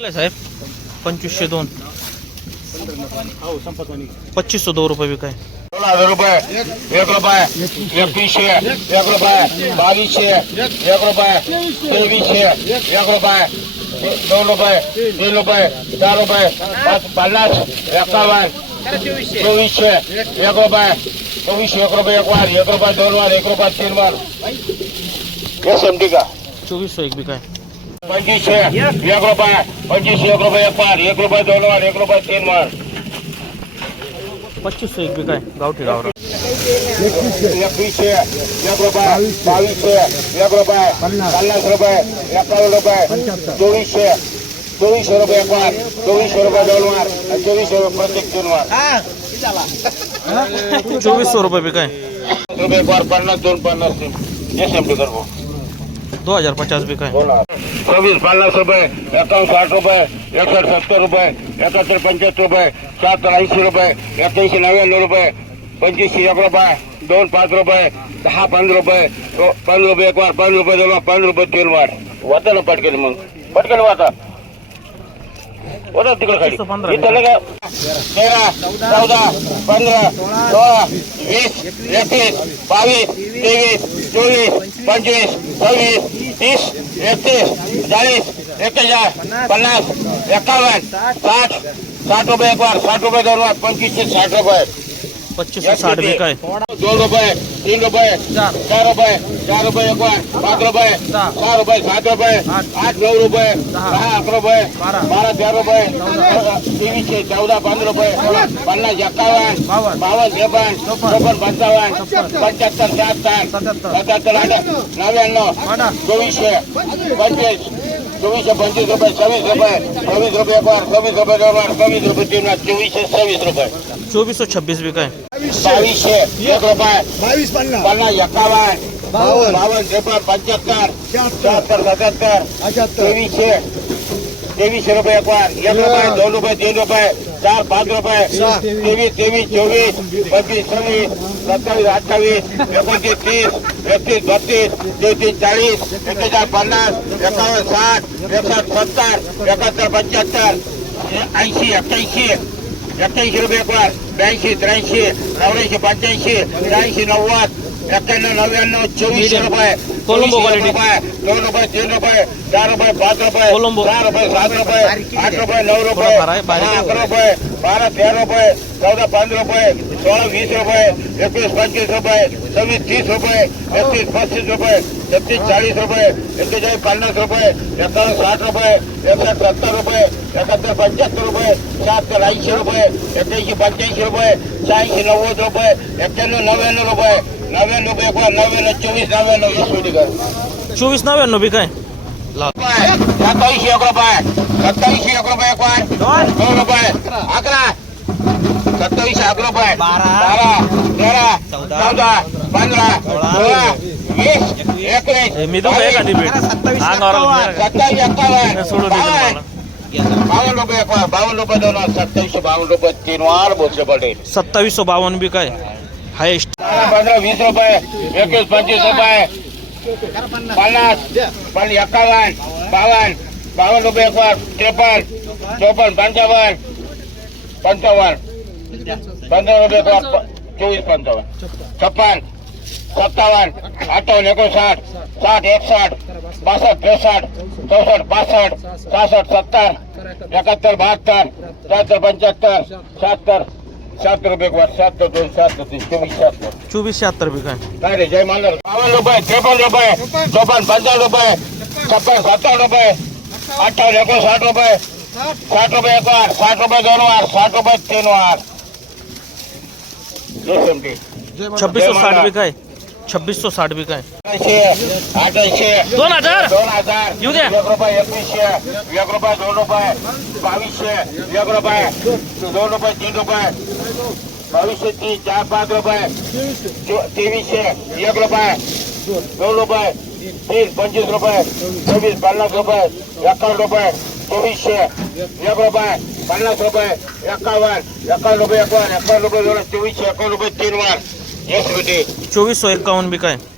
साहेब पंचवीसशे दोन. पच्चीसशे दोन रुपये विकाय. हज़ार रुपये एक रुपये एकवीसशे एक रुपये बावीसशे एक रुपये तेवीसशे एक रुपये दोन रुपये तीन रुपये चार रुपये पाच पन्नास एकावन्न चोवीसशे एक रुपये चोवीसशे एक रुपये एक वार एक रुपये दोन वार एक रुपये तीन वार. हे समजी का? चोवीसशे एक विकाय पंचवीसशे एक रुपये पंचवीसशे एक रुपये एक वार एक रुपये दोन वार एक रुपये तीन वार पच्चीसशे एक विकाय गावठी गावरा एकवीसशे एक रुपये बावीसशे एक रुपये पन्नास रुपये एकावन्न रुपये चोवीसशे चोवीसशे रुपये एक वार चोवीसशे रुपये दोन वार आणि चोवीसशे रुपये प्रत्येक तीन वार चोवीसशे रुपये विकाय रुपये एक वार पन्नास दोन पन्नास तीन हे समजू करबो दो हज़ार पचास भी बोला। चौबीस पन्नास रुपये एकावन्न साठ रुपये एकसष्ट सत्तर रुपये एकाहत्तर पंच्याहत्तर रुपये शहात्तर ऐंशी रुपये एक्क्याऐंशी नव्याण्णव रुपये पंच्याऐंशी एक रुपये दोन पाच रुपये दहा पंधरा रुपये दो- पंधरा रुपये एक वार पंधरा रुपये दोन पंधरा रुपये तीन वार वाता ना पटकन मग। पटकन वाता। होता तिकडे खाली। पंधरा. इथं लगे। तेरा चौदा पंधरा सोळा वीस एकवीस बावीस तेवीस चोवीस पंचवीस सव्वीस तीस एकतीस चाळीस एक्केचाळीस पन्नास एकावन्न साठ साठ रुपये एक वार साठ रुपये दोन वार पंचवीसशे साठ रुपये पच्चीसशे साठ विकाय दोन रुपये तीन रुपए चार रुपये चार रुपये एक पाच रुपये सहा रुपये सात रुपये आठ। नऊ रुपये दहा अकरा रुपये बारा तेरा रुपये तेवीसशे चौदा पंधरा रुपये पन्नास एकावन्न बावन्न त्रेपन्न चोपन्न पंचावन्न पंच्याहत्तर शहात्तर सत्याहत्तर आठ नव्याण्णव चोवीसशे पंचवीस चोवीसशे पंचवीस रुपये सव्वीस रुपये सव्वीस रुपये एक वार सव्वीस रुपये दोन वार सव्वीस रुपये तीन वार चोवीसशे सव्वीस रुपये चोवीसशे छब्बीस विकाय बावीसशे एक रुपये बावीस पन्नास पन्नास एकावन्न बावन्न. बावन्न त्रेपन्न पंच्याहत्तर शहात्तर सत्याहत्तर अठ्याहत्तर तेवीसशे तेवीसशे रुपये एक वार एक रुपये दोन रुपये तीन रुपये चार पाच रुपये सहा. तेवीस तेवीस चोवीस पंचवीस सव्वीस सत्तावीस अठ्ठावीस एकोणतीस तीस एकतीस बत्तीस तेहतीस चाळीस एक्केचाळीस पन्नास एकावन्न साठ एकसष्ट सत्तर एकाहत्तर पंच्याहत्तर ऐंशी एक्क्याऐंशी एक्क्याऐंशी रुपये एक वार ब्याऐंशी त्र्याऐंशी नव्याऐंशी पंच्याऐंशी त्र्याऐंशी नव्वद एक्क्याण्णव नव्याण्णव चोवीसशे रुपये कोलंबो. रुपये दोन रुपये तीन रुपये चार रुपये पाच रुपये कोलंबो. सहा रुपये सात रुपये आठ रुपये नऊ रुपये. अकरा रुपये बारा तेरा रुपये चौदा पंधरा रुपये सोळा वीस रुपये एकवीस पंचवीस रुपये सव्वीस तीस रुपये एकतीस पस्तीस रुपये छत्तीस चाळीस रुपये एक्केचाळीस पन्नास रुपये एकावन्न साठ रुपये एकसष्ट सत्तर रुपये एकाहत्तर पंच्याहत्तर रुपये शहात्तर ऐंशी रुपये एक्क्याऐंशी पंच्याऐंशी रुपये शहाऐंशी नव्वद रुपये एक्क्याण्णव नव्याण्णव रुपये नव्याण्णव रुपये एक वर, नव्याण्णव चोवीस नव्याण्णव वीस कोटी कर चोवीस नव्याण्णव विकाय लाल सत्तावीसशे एक रुपये सत्तावीसशे एक रुपये एक वार दोन रुपये अकरा सत्तावीसशे अकरा रुपये बारा तेरा चौदा पंधरा सोळा वीस एकवीस हे मी दोघं बावन्न एक वार बावन्न रुपये दोन पंधरा वीस रुपये एकवीस पंचवीस रुपये पन्नास पण बावन्न बावन्न रुपये एक वार त्रेपन्न चोपन्न पंचावन्न पंचावन्न पंधरा रुपये एक वार छप्पन सत्तावन्न अठ्ठावन्न एकोणसाठ साठ एकसाठ बासष्ट त्रेसष्ट चौसष्ट पासष्ट सहासष्ट सत्तर एकाहत्तर बहात्तर शहात्तर पंच्याहत्तर शहात्तर शहात्तर रुपये एक वार शहात्तर दोन शहात्तर तीन चोवीस शहात्तर. चोवीस शहात्तर विकाय काय? रे जय मालर बावन्न रुपये त्रेपन्न रुपये चोपन्न पंचावन्न रुपये छप्पन सत्तावन्न रुपये अठ्ठावन्न एकोणसाठ रुपये साठ रुपये एक साठ रुपये दोन साठ रुपये तीन वार. लोखंडी. छब्बीसशे साठ विकाय सौ साठ अठराशे अठराशे दोन हज़ार दोन हज़ार येऊ द्या. एक रुपये एकवीसशे एक रुपये दोन रुपये बावीसशे एक रुपये दोन रुपये तीन रुपये बावीसशे तीन चार पाच रुपये तेवीसशे एक रुपये दोन रुपये तीन पंचवीस रुपये चोवीस पन्नास रुपये एकावन्न रुपये चोवीसशे एक रुपये पन्नास रुपये एकावन्न एकावन्न रुपये एक एकावन्न रुपये दोन चोवीसशे एकावन्न रुपये तीन वार एक सौ इक्यावन बिका विकाय